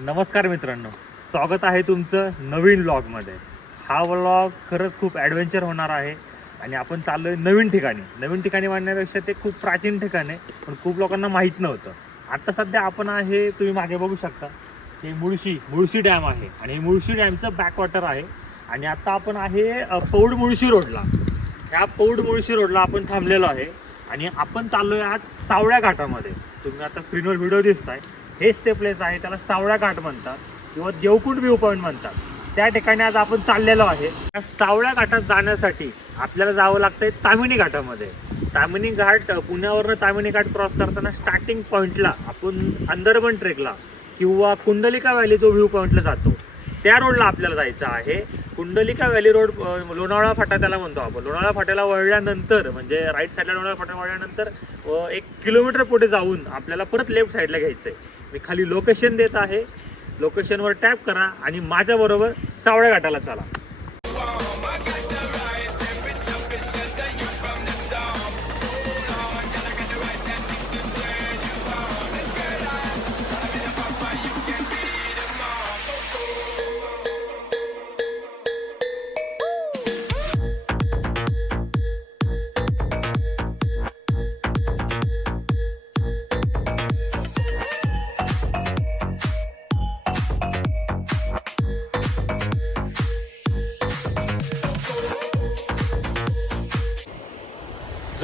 नमस्कार मित्रांनो स्वागत आहे तुमचं नवीन व्लॉगमध्ये हा व्लॉग खरंच खूप ॲडव्हेंचर होणार आहे आणि आपण चाललो आहे नवीन ठिकाणी. नवीन ठिकाणी मांडण्यापेक्षा ते खूप प्राचीन ठिकाण आहे पण खूप लोकांना माहीत नव्हतं. आत्ता सध्या आपण आहे तुम्ही मागे बघू शकता हे मुळशी मुळशी डॅम आहे आणि हे मुळशी डॅमचं बॅकवॉटर आहे. आणि आत्ता आपण आहे पौड मुळशी रोडला. ह्या पौड मुळशी रोडला आपण थांबलेलो आहे आणि आपण चाललो आहे आज सावळ्या घाटामध्ये. तुम्ही आता स्क्रीनवर व्हिडिओ दिसत आहे हेच ते प्लेस आहे त्याला सावळा घाट म्हणतात किंवा देवकुंड व्ह्यू पॉईंट म्हणतात. त्या ठिकाणी आज आपण चाललेलो आहे. त्या सावळ्या घाटात जाण्यासाठी आपल्याला जावं लागतंय तामिनी घाटामध्ये. तामिनी घाट पुण्यावरनं तामिनी घाट क्रॉस करताना स्टार्टिंग पॉईंटला आपण अंदरबन ट्रेकला किंवा कुंडलिका व्हॅली जो व्ह्यू पॉईंटला जातो त्या रोडला आपल्याला जायचं आहे. कुंडलिका व्हॅली रोड लोणावळा फाटा त्याला म्हणतो आपण. लोणावळा फाट्याला वळल्यानंतर म्हणजे राईट साईडला लोणावळा फाटा वळल्यानंतर एक किलोमीटर पुढे जाऊन आपल्याला परत लेफ्ट साईडला घ्यायचं आहे मी खाली लोकेशन देत आहे. लोकेशनवर टॅप करा आणि माझ्याबरोबर सावळ्या घाटाला चला.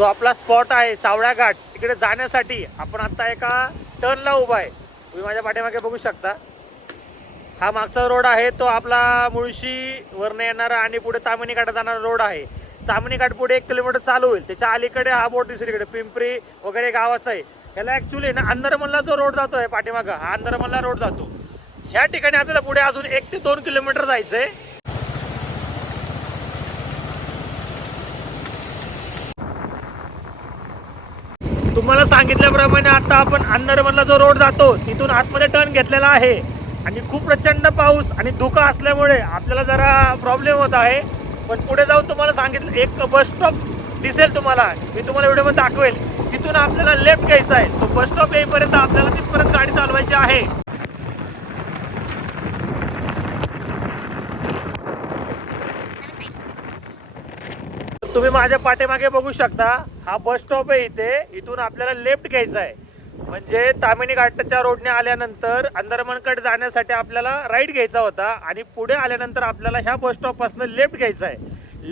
जो आपला स्पॉट आहे सावळ्या घाट तिकडे जाण्यासाठी आपण आता एका टर्नला उभा आहे. तुम्ही माझ्या पाठीमागे बघू शकता. हा मागचा रोड आहे तो आपला मुळशी येणारा आणि पुढे तामिनी घाटात जाणारा रोड आहे. तामिनी घाट पुढे एक किलोमीटर चालू होईल. त्याच्या अलीकडे हा बोट दुसरीकडे पिंपरी वगैरे गावाचा आहे. याला ॲक्च्युली ना अंदरमनला जो रोड जातो आहे पाठीमागं हा अंदरमनला रोड जातो. ह्या ठिकाणी आपल्याला पुढे अजून एक ते दोन किलोमीटर जायचं आहे तुम्हाला सांगितल्याप्रमाणे आता आपण अंदरमधला जो रोड जातो तिथून आतमध्ये टर्न घेतलेला आहे. आणि खूप प्रचंड पाऊस आणि धुका असल्यामुळे आपल्याला जरा प्रॉब्लेम होत आहे. पण पुढे जाऊन तुम्हाला सांगितलं एक बस स्टॉप दिसेल तुम्हाला. मी तुम्हाला व्हिडिओमध्ये दाखवेल. तिथून आपल्याला लेफ्ट घ्यायचा आहे. तो बस स्टॉप येईपर्यंत आपल्याला तिथपर्यंत गाडी चालवायची आहे. तुम्ही माझ्या पाठीमागे बघू शकता हा बस स्टॉप आहे इथे. इथून आपल्याला लेफ्ट घ्यायचा आहे. म्हणजे तामिनी घाटच्या रोडने आल्यानंतर अंदरमनकडे जाण्यासाठी आपल्याला राईट घ्यायचा होता आणि पुढे आल्यानंतर आपल्याला ह्या बस स्टॉपपासून लेफ्ट घ्यायचा आहे.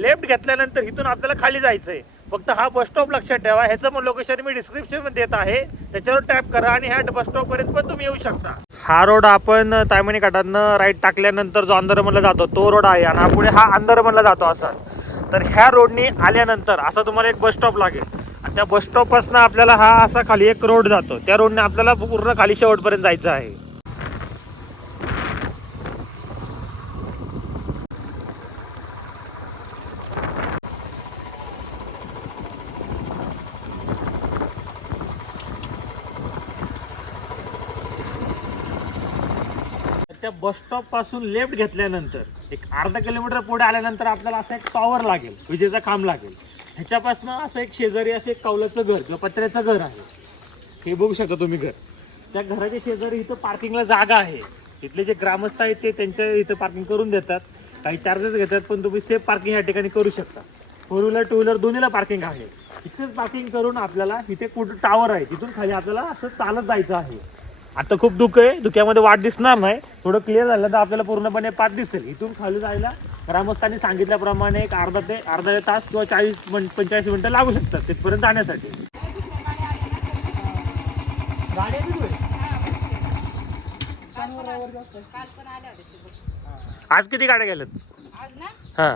लेफ्ट घेतल्यानंतर इथून आपल्याला खाली जायचं आहे फक्त हा बस स्टॉप लक्षात ठेवा. ह्याचं पण लोकेशन मी डिस्क्रिप्शनमध्ये देत आहे. त्याच्यावर टॅप करा आणि ह्या बस स्टॉपपर्यंत पण तुम्ही येऊ शकता. हा रोड आपण तामिनी घाटातनं राईट टाकल्यानंतर जो अंदरमनला जातो तो रोड आहे आणि पुढे हा अंदरमनला जातो असाच. तर ह्या रोडनी आल्यानंतर असा तुम्हाला एक बस स्टॉप लागेल. आणि त्या बस स्टॉपपासून आपल्याला हा असा खाली एक रोड जातो. त्या रोडने आपल्याला पूर्ण खाली शेवटपर्यंत जायचं आहे. त्या बस स्टॉपपासून लेफ्ट घेतल्यानंतर एक अर्धा किलोमीटर पुढे आल्यानंतर आपल्याला असं एक टॉवर लागेल विजेचा खांब लागेल. ह्याच्यापासून असं एक शेजारी असं एक कौलाचं घर किंवा पत्र्याचं घर आहे. हे बघू शकता तुम्ही घर. त्या घराच्या शेजारी इथं पार्किंगला जागा आहे. इथले जे ग्रामस्थ आहेत ते त्यांच्या इथं पार्किंग करून देतात. काही चार्जेस घेतात पण तुम्ही सेफ पार्किंग या ठिकाणी करू शकता. फोर व्हीलर टू व्हीलर दोन्हीला पार्किंग आहे. इथेच पार्किंग करून आपल्याला इथे कुठं टावर आहे तिथून खाली आपल्याला असं चालत जायचं आहे. आता खूप धुक आहे धुक्यामध्ये वाट दिसणार नाही. थोडं क्लिअर झालं तर आपल्याला पूर्णपणे पाठ दिसेल. इथून खाली जायला ग्रामस्थांनी सांगितल्याप्रमाणे एक अर्धा ते अर्धा तास किंवा चाळीस मिनिट पंचेचाळीस मिनिटं लागू शकतात तिथपर्यंत जाण्यासाठी. आज किती गाड्या गेल्यात? हा.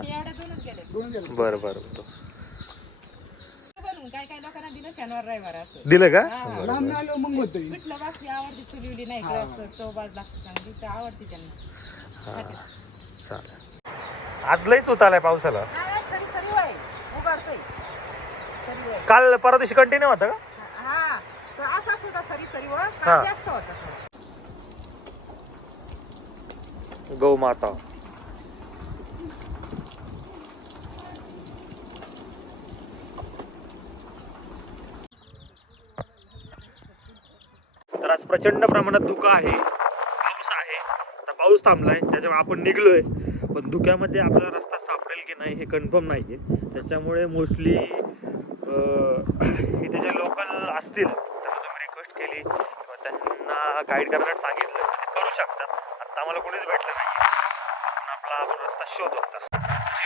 बरं बरं बरं. बनवून काय काय लोकांना दिलं? शनिवार रविवार असं. दिलं का? लांब आलो मग होतं बाकी आवडती चुलीवली नाही का? चौबाज लागते चांगली. तर आवडते त्यांना. चालेल. आज लईच होत आलाय पावसाला. काल परवा दिवशी कंटिन्यू होता का? हा. होता सरी सरी जास्त होता. गौ माता. प्रचंड प्रमाणात धुकं आहे. पाऊस आहे. आता पाऊस थांबलाय. त्याच्यामुळे आपण निघलोय. पण धुक्यामध्ये आपला रस्ता सापडेल की नाही हे कन्फर्म आहे त्याच्यामुळे मोस्टली इथे जे लोकल असतील त्यांना तुम्ही रिक्वेस्ट केली किंवा त्यांना गाईड करायला सांगितलं तर ते करू शकतात. आता आम्हाला कोणीच भेटलं नाही म्हणून आपला आपण रस्ता शोध होता म्हणजे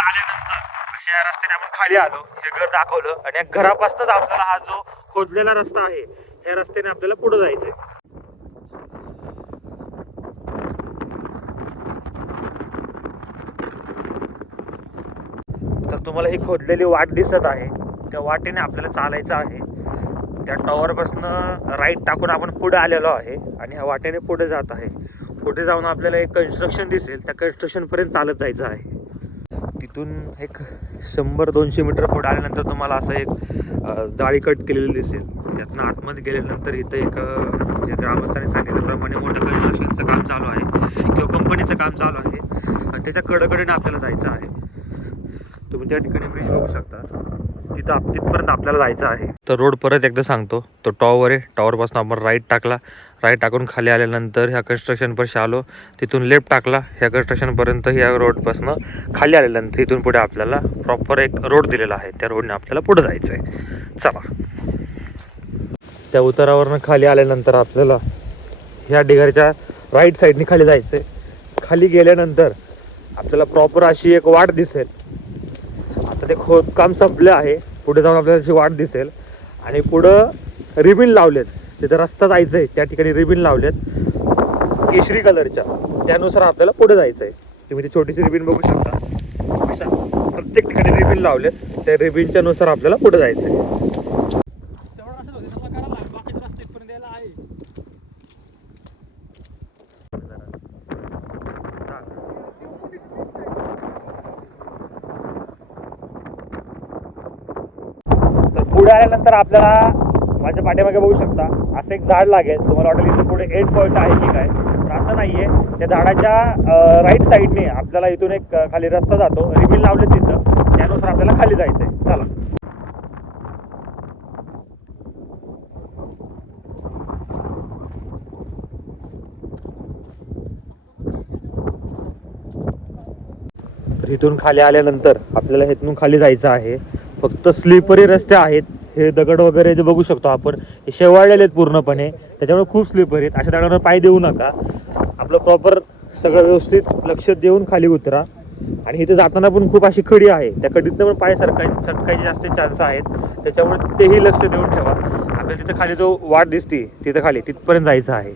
आल्यानंतर अशा या रस्त्याने आपण खाली आलो हे घर दाखवलं आणि या घरापासूनच आपल्याला हा जो खोदलेला रस्ता आहे ह्या रस्त्याने आपल्याला पुढे जायचंय. तर तुम्हाला ही खोदलेली वाट दिसत आहे. त्या वाटेने आपल्याला चालायचं आहे. त्या टॉवरपासून राईट टाकून आपण पुढे आलेलो आहे आणि ह्या वाटेने पुढे जात आहे. पुढे जाऊन आपल्याला एक कन्स्ट्रक्शन दिसेल. त्या कन्स्ट्रक्शनपर्यंत चालत जायचं आहे. तिथून एक शंभर दोनशे मीटर पुढे आल्यानंतर तुम्हाला असं एक जाळी कट केलेली दिसेल. त्यातनं आतमध्ये गेल्यानंतर इथं एक म्हणजे ग्रामस्थांनी सांगितल्याप्रमाणे मोठं कन्स्ट्रक्शनचं काम चालू आहे. किंवा कंपनीचं काम चालू आहे. आणि त्याच्या कडकडेने आपल्याला जायचं आहे. तुम्ही त्या ठिकाणी ब्रिज बघू शकता. तिथं आप- तिथपर्यंत आपल्याला जायचं आहे. तर रोड परत एकदा सांगतो. तो टॉवर आहे. टॉवरपासून आपण राईट टाकला. राईट टाकून खाली आल्यानंतर ह्या कन्स्ट्रक्शनपाशी आलो. तिथून लेफ्ट टाकला. ह्या कन्स्ट्रक्शनपर्यंत ह्या रोडपासून खाली आल्यानंतर इथून पुढे आपल्याला प्रॉपर एक रोड दिलेला आहे. त्या रोडने आपल्याला पुढे जायचं आहे चला. त्या उतारावरनं खाली आल्यानंतर आपल्याला ह्या ढिगारीच्या राईट साईडने खाली जायचं आहे खाली गेल्यानंतर आपल्याला प्रॉपर अशी एक वाट दिसेल. आता ते खोदकाम संपलं आहे. पुढे जाऊन आपल्याला अशी वाट दिसेल. आणि पुढं रिबिन लावलेत. तिथं रस्ता जायचं आहे त्या ठिकाणी रिबिन लावलेत. केशरी कलरच्या. त्यानुसार आपल्याला पुढे जायचं आहे तुम्ही ती छोटीशी रिबिन बघू शकता. अशा प्रत्येक ठिकाणी रिबिन लावलेत. त्या रिबिनच्यानुसार आपल्याला पुढे जायचं आहे तेवढं असं होतं त्याला करायला लागेल बाकीचा रस्ता इथपर्यंत यायला आहे तर त्यानंतर आपल्याला माझ्या पाठीमागे बघू शकता असं एक झाड लागेल. तुम्हाला वाटेल इथून पुढे एट पॉईंट आहे की काय तर असं नाहीये. त्या झाडाच्या राईट साईडने आपल्याला इथून एक खाली रस्ता जातो. रिबिल लावले तिथं. त्यानुसार आपल्याला खाली जायचं आहे चला. तर इथून खाली आल्यानंतर आपल्याला इथून खाली जायचं आहे. फक्त स्लीपरी रस्ते आहेत. हे दगड वगैरे जे बघू शकतो आपण हे शेवाळलेले आहेत पूर्णपणे. त्याच्यामुळे खूप स्लिपर आहेत. अशा दगडांवर पाय देऊ नका. आपलं प्रॉपर सगळं व्यवस्थित लक्ष देऊन खाली उतरा. आणि इथे जाताना पण खूप अशी खडी आहे. त्या खडीतनं पण पाय सरकाय सरकायचे जास्त चान्स आहेत. त्याच्यामुळे तेही लक्ष देऊन ठेवा. आपल्याला तिथं खाली जो वाट दिसते तिथं खाली तिथपर्यंत जायचं आहे.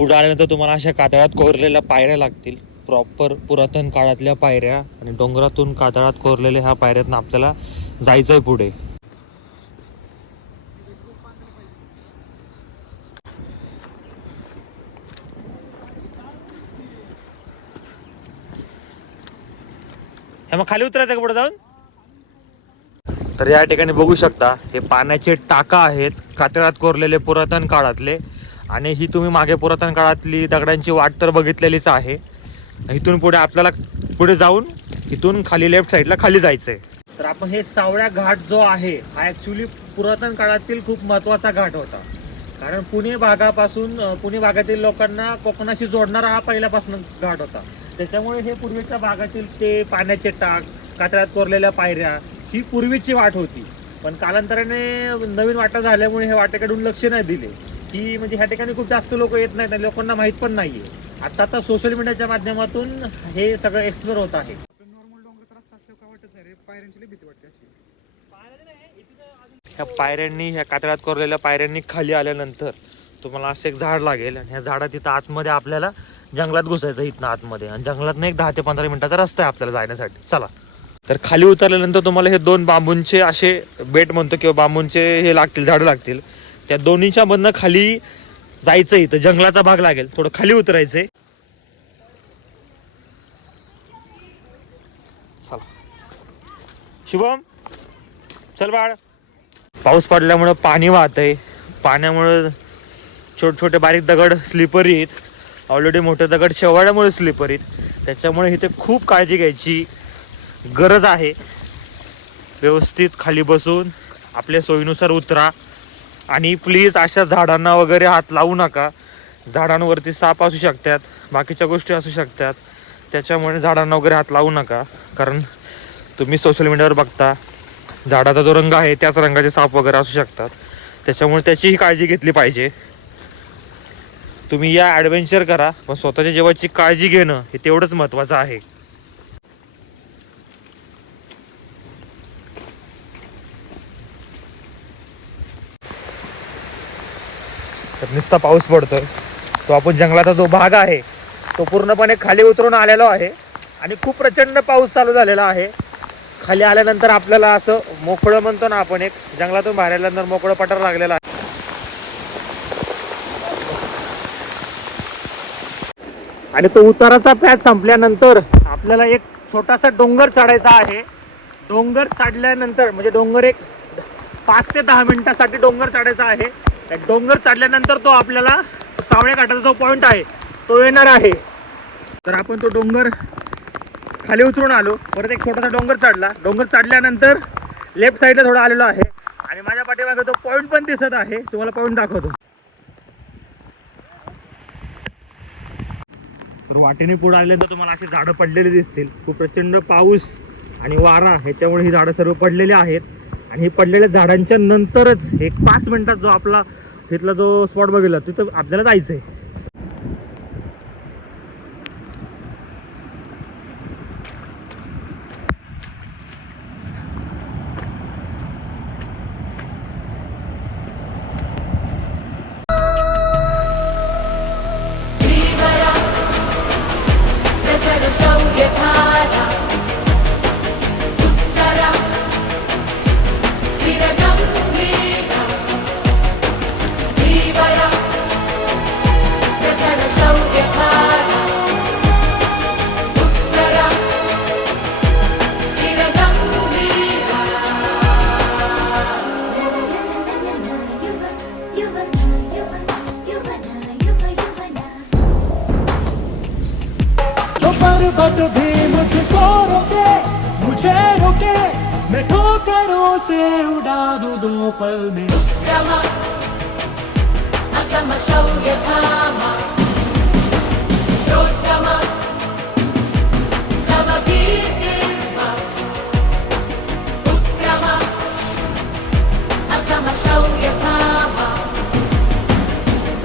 पुढे आल्यानंतर तुम्हाला अशा कातळात कोरलेल्या पायऱ्या लागतील. प्रॉपर पुरातन काळातल्या पायऱ्या आणि डोंगरातून कातळात कोरलेल्या ह्या पायऱ्यातनं आपल्याला जायचं आहे पुढे मग खाली उतरायचं का पुढे जाऊन? तर या ठिकाणी बघू शकता हे पाण्याचे टाका आहेत कातळात कोरलेले पुरातन काळातले. आणि ही तुम्ही मागे पुरातन काळातली दगडांची वाट तर बघितलेलीच आहे. इथून पुढे आपल्याला पुढे जाऊन इथून खाली लेफ्ट साईडला खाली जायचंय. तर आपण हे सावळ्या घाट जो आहे हा ऍक्च्युली पुरातन काळातील खूप महत्त्वाचा घाट होता. कारण पुणे भागापासून पुणे भागातील लोकांना कोकणाशी जोडणारा हा पहिल्यापासून घाट होता. त्याच्यामुळे हे पूर्वीच्या भागातील ते पाण्याचे टाक कातळात कोरलेल्या पायऱ्या ही पूर्वीची वाट होती. पण कालांतराने नवीन वाटा झाल्यामुळे हे वाटेकडून लक्ष नाही दिले. की म्हणजे ह्या ठिकाणी खूप जास्त लोक येत नाहीत आणि लोकांना माहीत पण नाहीये. आता आता सोशल मीडियाच्या माध्यमातून हे सगळं एक्सप्लोर होत आहे. ह्या पायऱ्यांनी ह्या कातळात कोरलेल्या पायऱ्यांनी खाली आल्यानंतर तुम्हाला असं एक झाड लागेल आणि ह्या झाडात तिथं आतमध्ये आपल्याला जंगलात घुसायचं इथनं आतमध्ये. आणि जंगलात एक दहा ते पंधरा मिनिटाचा रस्ता आहे आपल्याला जाण्यासाठी. चला. तर खाली उतरल्यानंतर तुम्हाला हे दोन बांबूंचे असे बेट म्हणतो किंवा बांबूंचे हे लागतील झाडं लागतील. त्या दोन्हीच्या मधनं खाली जायचंय इथं. जंगलाचा भाग लागेल. थोडं खाली उतरायचंय. शुभम चल बाळ. पाऊस पडल्यामुळं पाणी वाहत आहे पाण्यामुळं छोटे छोटे बारीक दगड स्लिपर येत ऑलरेडी मोठे दगड शेवाळ्यामुळे स्लीपर येत त्याच्यामुळे इथे खूप काळजी घ्यायची गरज आहे. व्यवस्थित खाली बसून आपल्या सोयीनुसार उतरा. आणि प्लीज अशा झाडांना वगैरे हात लावू नका. झाडांवरती साप असू शकतात बाकीच्या गोष्टी असू शकतात. त्याच्यामुळे झाडांना वगैरे हात लावू नका. कारण तुम्ही सोशल मीडियावर बघता झाडाचा जो रंग आहे त्याच रंगाचे साप वगैरे असू शकतात. त्याच्यामुळे त्याचीही काळजी घेतली पाहिजे. तुम्ही या ॲडव्हेंचर करा पण स्वतःच्या जीवाची काळजी घेणं हे तेवढंच महत्त्वाचं आहे. नुसता पाऊस पडतोय. तो आपण जंगलाचा जो भाग आहे तो पूर्णपणे खाली उतरून आलेलो आहे आणि खूप प्रचंड पाऊस चालू झालेला आहे. खाली आल्यानंतर आपल्याला असं मोकळं म्हणतो ना आपण एक जंगलातून बाहेर आल्यानंतर मोकळं पठार लागलेलं आहे. आणि तो उताराचा पॅच संपल्यानंतर आपल्याला एक छोटासा डोंगर चढायचा आहे. डोंगर चढल्यानंतर म्हणजे डोंगर एक पाच ते दहा मिनिटासाठी डोंगर चढायचा आहे. त्या डोंगर चढल्यानंतर तो आपल्याला सावळ्या घाटाचा जो पॉईंट आहे तो येणार आहे. तर आपण तो डोंगर खाली उतरून आलो. परत एक छोटासा डोंगर चढला डोंगर चढल्यानंतर लेफ्ट साईडला थोडा आलेलो आहे. आणि माझ्या पाठीमागे तो पॉईंट पण दिसत आहे. तुम्हाला पॉईंट दाखवतो. तर वाटेने पुढे आल्यानंतर तुम्हाला अशी झाडं पडलेली दिसतील. खूप प्रचंड पाऊस आणि वारा ह्याच्यामुळे ही झाडं सर्व पडलेली आहेत. आणि पडलेल्या झाडांच्या नंतरच एक पाच मिनिटात जो आपला तिथला जो स्पॉट बघितला तिथं आपल्याला जायचं आहे मैं ठोकरों से उड़ा दूं दो पल में रमा असमशौर्यधामा रोद्गमा तव कीर्तिर्मा उत्क्रमा असमशौर्यधामा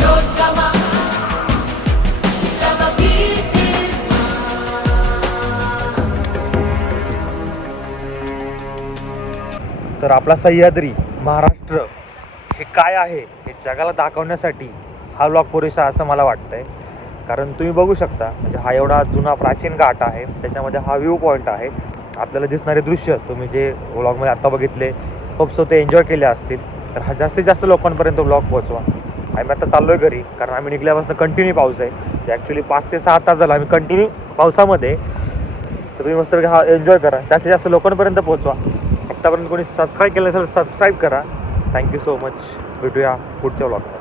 रोद्गमा तव तर आपला सह्याद्री महाराष्ट्र हे काय आहे हे जगाला दाखवण्यासाठी हा ब्लॉग पुरेसा असं मला वाटतं आहे कारण तुम्ही बघू शकता म्हणजे हा एवढा जुना प्राचीन घाट आहे त्याच्यामध्ये हा व्ह्यू पॉईंट आहे. आपल्याला दिसणारे दृश्य तुम्ही जे व्लॉगमध्ये आत्ता बघितले खूप सो ते एन्जॉय केले असतील. तर हा जास्तीत जास्त लोकांपर्यंत ब्लॉग पोहोचवा. आम्ही आता चाललो आहे घरी कारण आम्ही निघल्यापासून कंटिन्यू पाऊस आहे. ॲक्च्युली पाच ते सहा तास झाला आम्ही कंटिन्यू पावसामध्ये. तर तुम्ही मस्त हा एन्जॉय करा. जास्तीत जास्त लोकांपर्यंत पोहोचवा. आत्तापर्यंत कोणी सबस्क्राईब केलं असेल सबस्क्राईब करा. थँक्यू सो मच भेटूया पुढच्या ब्लॉगमध्ये